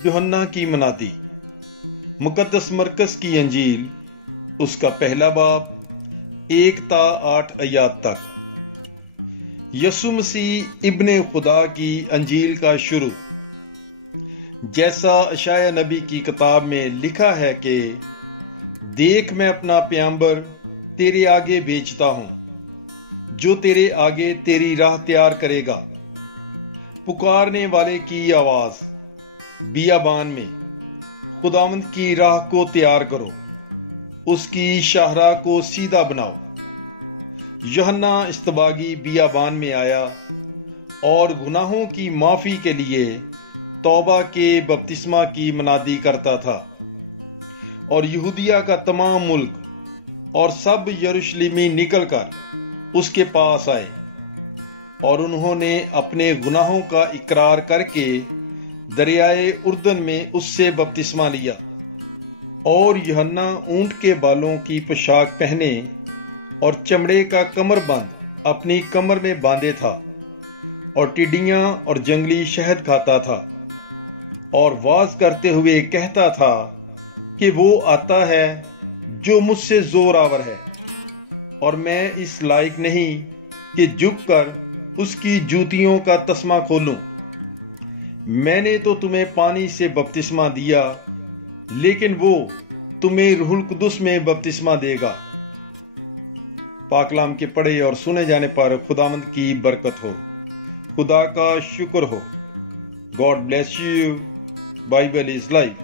यूहन्ना की मनादी मुकद्दस मरकस की अंजील उसका पहला बाब 1 ता 8 आयत तक। यसु मसीह इब्ने खुदा की अंजील का शुरू। जैसा अशाया नबी की किताब में लिखा है कि देख मैं अपना प्याम्बर तेरे आगे भेजता हूं, जो तेरे आगे तेरी राह तैयार करेगा। पुकारने वाले की आवाज बियाबान में, खुदावंद की राह को तैयार करो, उसकी शाहरा को सीधा बनाओ। यूहन्ना इस्तबागी बियाबान में आया और गुनाहों की माफी के लिए तौबा के बपतिस्मा की मनादी करता था, और यहूदिया का तमाम मुल्क और सब यरूशलेमी निकलकर उसके पास आए, और उन्होंने अपने गुनाहों का इकरार करके दरियाए उर्दन में उससे बपतिस्मा लिया। और यूहन्ना ऊंट के बालों की पोशाक पहने और चमड़े का कमरबंद अपनी कमर में बांधे था, और टिड्डियां और जंगली शहद खाता था, और वाज करते हुए कहता था कि वो आता है जो मुझसे जोरावर है, और मैं इस लायक नहीं कि झुककर उसकी जूतियों का तस्मा खोलूं। मैंने तो तुम्हें पानी से बपतिस्मा दिया, लेकिन वो तुम्हें रूहुल कुदुस में बपतिस्मा देगा। पाकलाम के पढ़े और सुने जाने पर खुदावंद की बरकत हो, खुदा का शुक्र हो। God bless you. Bible is life.